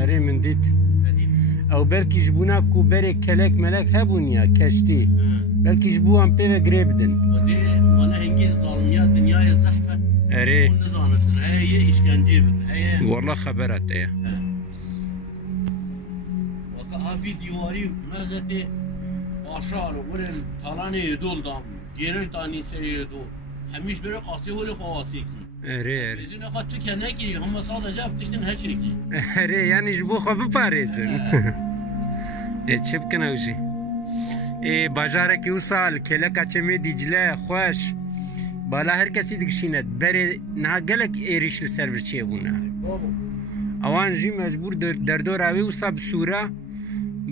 اره من دید او بلکی جبونا کو بره کلک ملک هبون یا کشتی بلکی جبو هم پیوه گره بدن وانا هنگی ظالمیات دنیای زحفه اره نظامتون هی işkence بدن والله خبرت ايه وقا في ديواري مزتي آشار ورن تالانه يدول دام گیرن تانی سری يدول همیش بره قاسی هولی خواسی کی اره Bizim ne kadar tükenine giriyor ama sadece aftişten her şey ki. اره yani جبو خو بپارێزن چه بکەن ئەوژی باژارێکی وسال کێلەکە چەمێ دیجلە خۆش بالا هەر کەسی دگشینەت بەرێ نها گەلک ئێریش لەسەر چێ بوونە ئەوان ژی مەجبور دەردۆراوی وسا بسوورە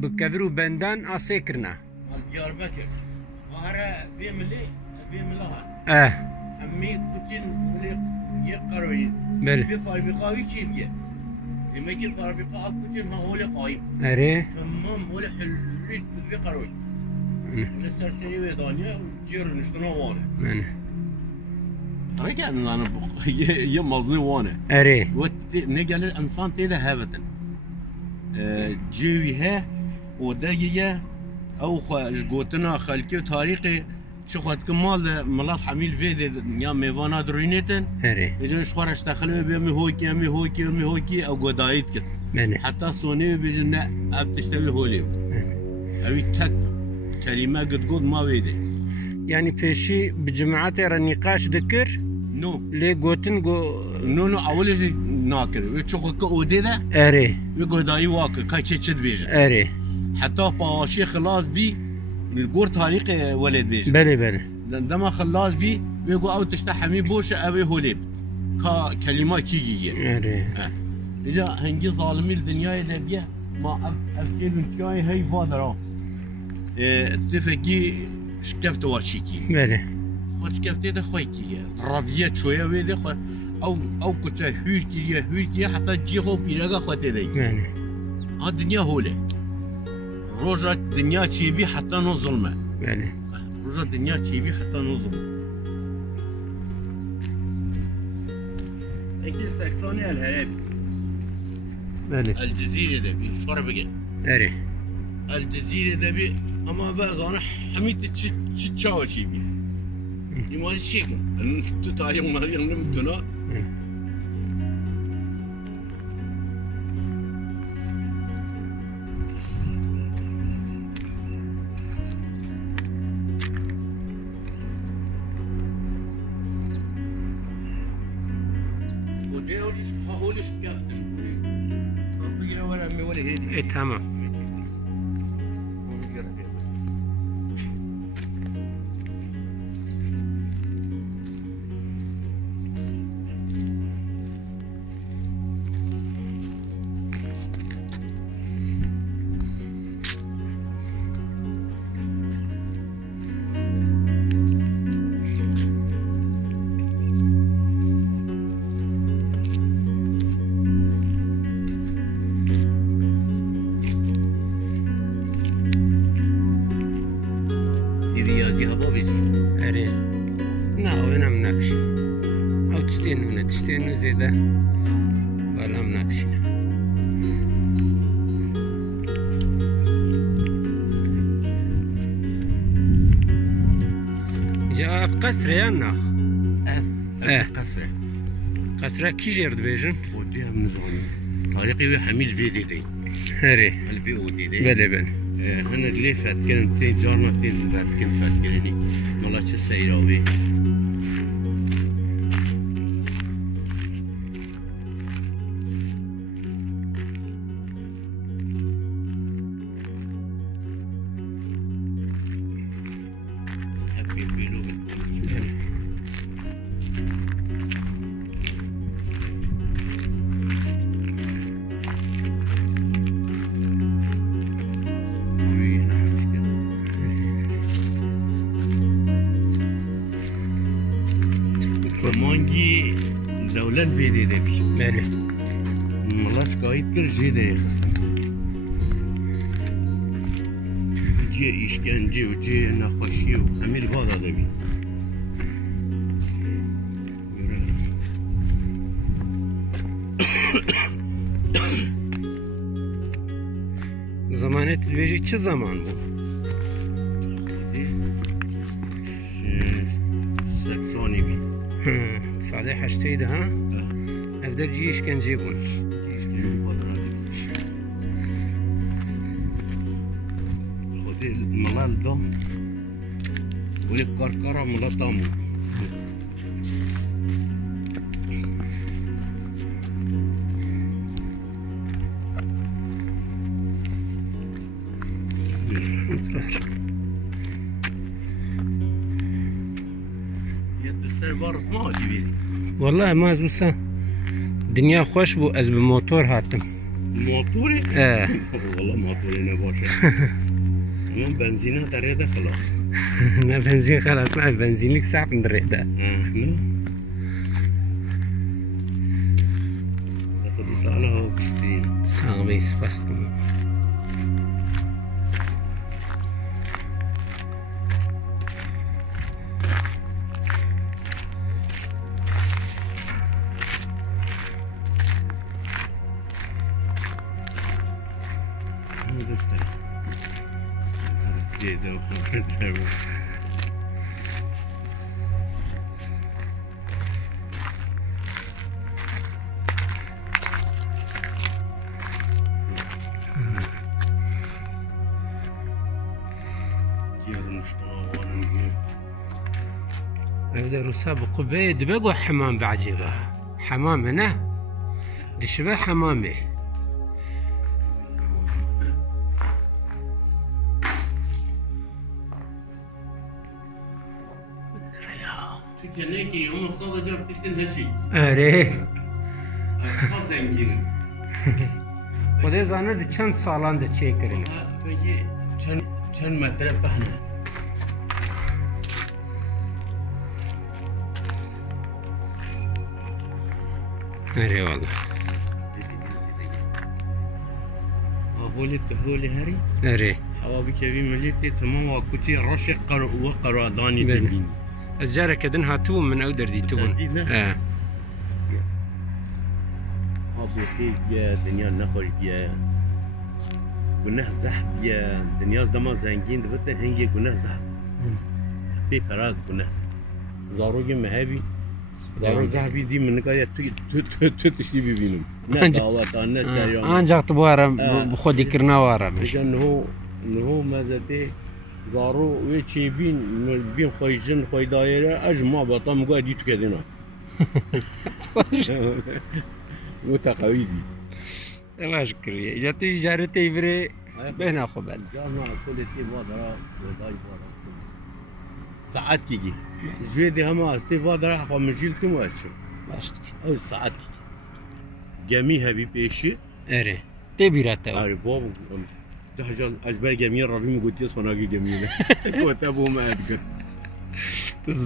بکەڤر و بەندان ئاسێکردە Diyarbakır. Ahara bemli bemlaha. Emmi kutin böyle yakaroyin. بله Bir fabrikayı çiğdiye. Demek ki fabrika af kutin ha öyle kayıp. اره Tamam öyle hüllit bir karoyin. Öyle serseri ve daniye yarın üstüne var. منه Tabii ki yani bu ya mazlı var. اره Ne gelir insan teyze hevetin. Civihe o dayıya او جگوتنا خلقی و تاریخی شو خود کمال ملات حمیل وید یا میوانا درینتن اره ایجا شخورش تخلیه بیا می هوکی او گدایید کد منه حتی سونی بیجن نه اب تشتوی هولیم اوی تک کلمه قد ما ویده يعني پیشی بجماعات را نقاش دکر نو لي گوتن گو نو اولی ناکر وی چو خود که اوده ده اره وی گدایی واکر که چه چد بیجن اره حتى باشي خلاص بي الجور طريق ولد بيج بله بله عندما خلاص بي بيقول او تشتحمي بوش ابي هوليب كلمه كيجي اره اذا هنجي ظالمي الدنيا نبيه ما افكر شاي هي فادرا تفكي شكفت واشيكي بله خد شكفت ده خويكي رافيه شويه ويده او كنت هيركي حتى جيخو بيرغا خوتي دي بله الدنيا هوله روجا الدنيا تشيبي حتى نظلمه بله روجا الدنيا تشيبي حتى نظلمه اكيد ساكسوني الهربي بله الجزيره دبي شو بقى اره الجزيره دبي اما بقى انا حميت تشاو تشيبي يما الشيء انت تاريخ ما نمتنا ايه تمام اره نه او اینم نکشی او تشتینو زیده بالام نکشی جواب قصره یا نه؟ قصره کی جرد بیجن؟ ودي من زمان طريقي وحميل فيدي دي اره الفي او دي دي بله بله هنا اللي فات كان تين جارنا تين فات كان فات كرني والله شو سيراوي حبي بيلو مانجي دولة الفيدي دبي بله ملاش قايد كر جيدة خصنا جي إشكنجي وجي نقاشي وعمل بعض دبي Zamanet ilveci çi zaman bu? 80 بی Salih haşteydi ha? Evde ciğer işkence bun. خودی ملال دام ولی کارکارا ملال دامو والله ما زوسا دنیا خوش بو از به موتور هاتم موتوری؟ والله موتوری نباشه اما بنزینه دریده خلاص نه بنزین خلاص نه بنزینlik صعب دريده صعب است هذا روسا بقبة دبقوا حمام بعجيبه حمام هنا دشبه حمامه Türkiye'nin ki yolun sadece artistin neşi. Öyle. Çok zengin. O da zannet çend salan da çekirin. Peki çend metre bahne. Öyle valla. هولي هري öyle. هوا بكبي مليتي تمام وكوتي رشق وقراداني دبين. الجارة كدن هاتوهم من أو دردي تبون. أبو خير بيا دنيا نخور بيا جناه زحف بيا دنيا دما زنجين دبتن هنجي جناه زحف بي فراغ جناه زاروجي مهابي زارو زحفي دي من قاية تشتي بيبينهم نه دعوات نه سريان ancak تبوارم بخودي كرنا وارم إنه مازتي زارو ويشي بين خويجن خوي دايرة أجمع بطام قاعد يتكلمنا متقويدي الله شكر يا جاتي جارتي فري بين أخو بعد جارنا كلتي بادرا وداي بادرا ساعات كيجي جويدي هما استفادة راح ومجيل كم واشو باشتك أو ساعات كيجي جميع هبي بيشي أري تبيراته أري بابو دهجان أجبر جميع ربي مقولتي صناعي جميلة وتابو ما أذكر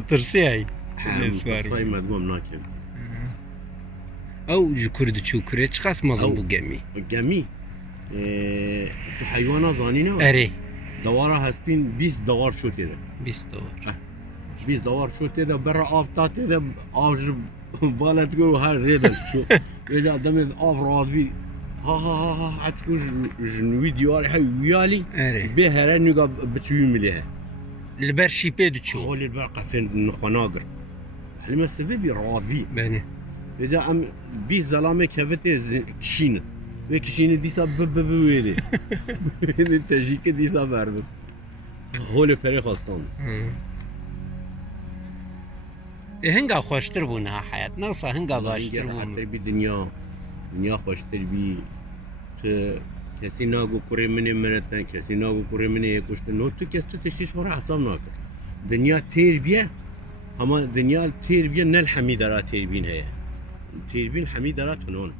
ترسي صاي مدموم ناكل أو جكرد شو كريتش خاص ما زنبو جمي جمي حيوانات زانينه أري دوارة هستين 20 دوار شو كده 20 دوار 20 دوار شو كده برا آفتات كده آج بالا تقول هر ريدل شو إذا دمت آف راضي ها هتكون جنوي دياري حي ويالي بهرا نيجا بتشوي مليها البر شيبي دتشو هو اللي بقى فين خناقر لما السبب راضي بني إذا أم بي زلامة كفتة كشينة وكشينة دي سب بويلي تجيك دي سب برد هو اللي فريق أصلاً هنگا خوشتر بونه حیات نقصه هنگا باشتر بونه دنیا خوشتر بی کسی ناگو کره منی منتن کسی ناگو کره منی کشتن نو تو کسی تشتی شورا حساب ناکن دنیا تیر بیه اما دنیا تیر بیه نل حمی دارا تیر بین هیا تیر بین حمی دارا تنون